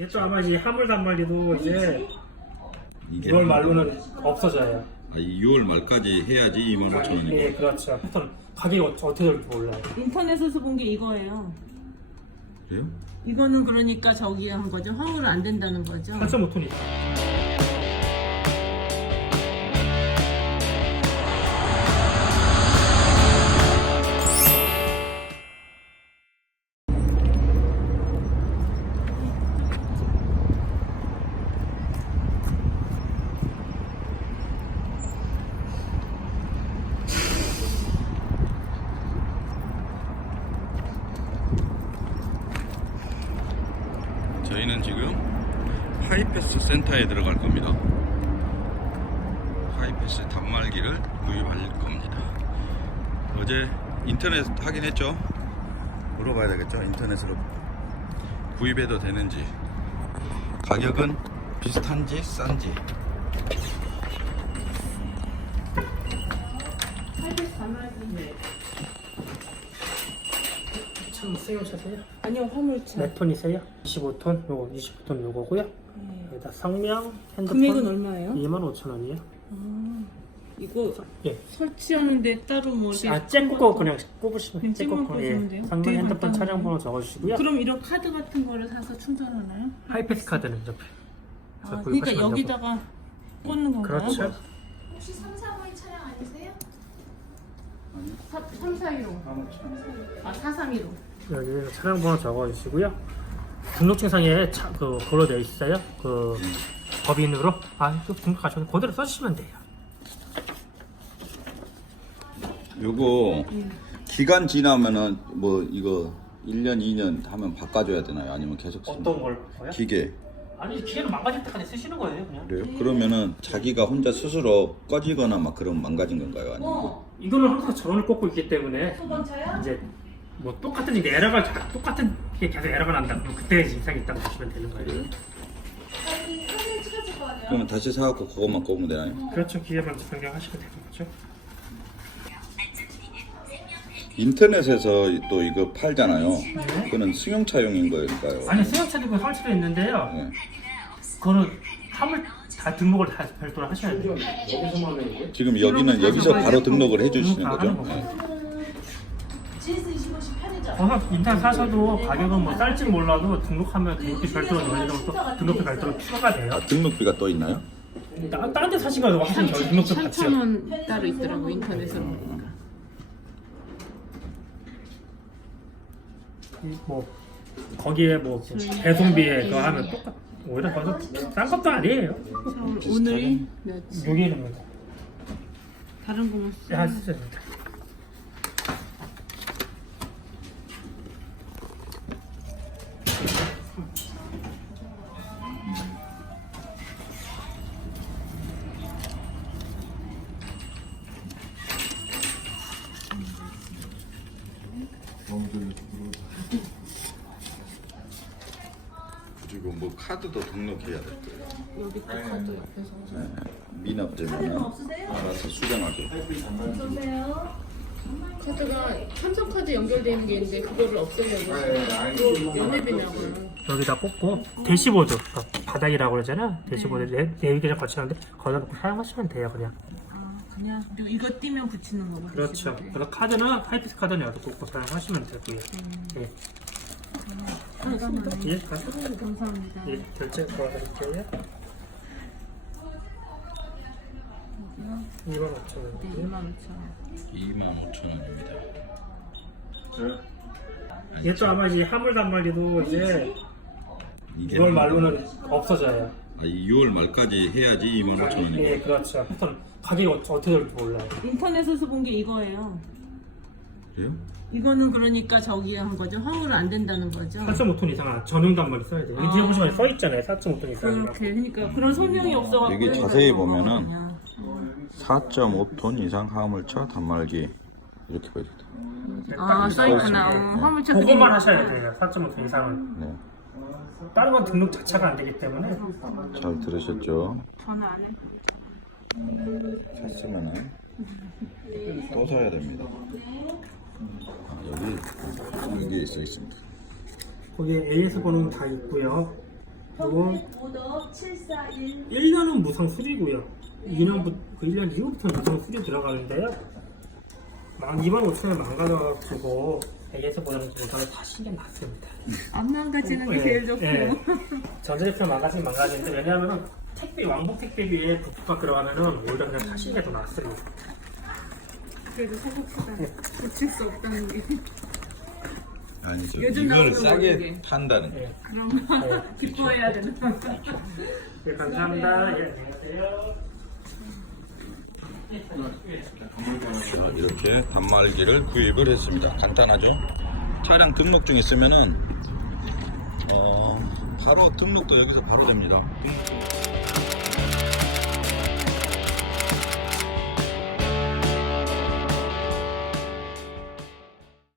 얘또 아마 한 이제 하물 단말기도 이제 6월 말로는 없어져요. 아, 6월 말까지 해야지 2만 5천 원이. 네, 게. 그렇죠. 보통 가격 어떻게 될지 몰라요. 인터넷에서 본 게 이거예요. 그래요? 이거는 그러니까 저기 에한 거죠. 화물 은안 된다는 거죠. 한참 못 토니까. 저희는 지금 하이패스 센터에 들어갈 겁니다. 하이패스 단말기를 구입할 겁니다. 어제 인터넷 확인했죠? 물어봐야 되겠죠? 인터넷으로 구입해도 되는지 가격은 비슷한지 싼지 엄청 몇 톤이세요? 25톤? 요거 25톤 요거고요 네. 여기다 성명 핸드폰 금액은 얼마예요? 2만 5천 원이에요 이거 예. 설치하는데 따로 뭐 아, 쬐꾸고 아, 그냥 꼽으시면 쬐꾸고 예. 성명 핸드폰 촬영번호 적어주시고요 그럼 이런 카드 같은 거를 사서 충전하나요? 하이패스 있어요? 카드는 옆에 아, 그러니까 여기다가 꽂는 건가 그렇죠 혹시 3, 4, 5일 촬 아니세요? 3, 4, 호 아, 4, 3, 호 여기 차량 번호 적어주시고요. 등록증 상에 그 고로 되 있어요. 그 법인으로 음. 아 등록 가셔서 그대로 써주시면 돼요. 요거 네. 기간 지나면은 뭐 이거 1년 2년 하면 바꿔줘야 되나요? 아니면 계속 어떤 걸요 기계. 아니 기계는 망가질 때까지 쓰시는 거예요, 그냥. 그래요? 네. 그러면은 자기가 혼자 스스로 꺼지거나 막 그런 망가진 건가요, 어. 그, 이거는 항상 전원을 꽂고 있기 때문에 두 번째요? 이제 뭐 똑같은 이제 에러가 똑같은 게 계속 에러가 난다. 그럼 그때 증상이 있다고 보시면 되는 거예요. 그러 다시 사갖고 그것만 꼽면 되나요? 그렇죠. 기계만 변경하시면 되는 죠 응. 인터넷에서 또 이거 팔잖아요. 네? 그거는 승용차용인 거까요 아니 승용차도 이거 할수 있는데요. 네. 그거는 함을 다 등록을 다 별도로 하셔야 돼요. 지금, 지금 여기는 여기서 바로 등록을, 등록을 해주시는 거죠? 거기인터 어, 사셔도 가격은 뭐 쌀지 몰라도 등록하면 등록비 별도로 넣어주고 등록비 별도록 추가가 돼요. 아, 등록비가 또 있나요? 나, 다른 데 사신 거 확실히 저희 등록비 같이 3천 원 따로 있더라고 인터넷으뭐 음. 그러니까. 음. 거기에 뭐 응. 배송비에 그 응. 하면 똑같, 오히려 거기싼 응. 것도 아니에요. 오늘 몇일입다 다른 거는? 야, 진짜. 카드도 등록해야 될 여기 카드 옆에서. 네. 미 때문에. 카드는 없으세요? 알아서 수정할게요. 어서세요 카드가 삼성카드 연결되는게있는 그거를 없애려고 아. 연예비냐고요. 그래. 그래. 여기다 꽂고 대시보드 바닥이라고 그러잖아 대시보드 내비게이 거치는데 거기다 사용하시면 돼요 그냥 아 그냥 이거 띄면 붙이는 거고 그렇죠 그래 카드는 하이피스 카드는 여기다 꽂고 사용하시면 되고요 음. 네. 음. 아이씨, 아이씨, 아이씨, 아니, 아이씨. 예, 같이. 감사합니다. 예, 결제 도와드릴게요. 2만 5천 원이요 네, 2만, 2만 5천 원입니다. 예. 네. 얘또 아마 이제 하물 단말기도 이제 아이씨. 6월 말로는 없어져요. 아, 6월 말까지 해야지 2만 아, 5천 원이요 예, 게. 그렇죠. 패턴, 가격이 어, 어떻게 될지 몰라요. 인터넷에서 본 게 이거예요. 이거는 그러니까 저기 한 거죠. 허물 안 된다는 거죠. 4.5톤 이상 전용 단말이 써야 돼요. 아. 여기 아. 보시면 써 있잖아요. 4.5톤 이상. 그렇게 그러니까 그런 설명이 없어 가지고 여기 자세히 보면은 4.5톤 이상 화물차 단말기 이렇게 봐야 돼요. 아, 써, 써 있구나. 아, 화물차 네. 그거만 그게... 어, 하셔야 돼요. 4.5톤 이상은. 네. 다른 건 등록 자체가 안 되기 때문에 잘 들으셨죠? 저는 안 해. 4.5톤은 또 사야 됩니다. 네. 아, 여기 이런 게 있어 있습니다. 거기 AS 번호 다 있고요. 그리고 1년은 무상 수리고요. 네. 2년부터 그 1년 이후부터 무상 수리 들어가는데요. 만 2만 5천에 망가져가지고 AS 번호는 무상 아, 다 신경 났습니다. 안 망가지는 어, 게 제일 좋고 네, 예, 예. 전자제품 망가진 망가지는데 왜냐하면 택배 왕복 택배비에 부품값 들어가면은 월당량 다 신경 더 났어요. 그래도 이 싸게 게. 판다는 거. 기뻐해야 되는 이렇게 단말기를 구입을 했습니다. 간단하죠? 차량 등록중 있으면은 어, 바로 등록도 여기서 바로 됩니다.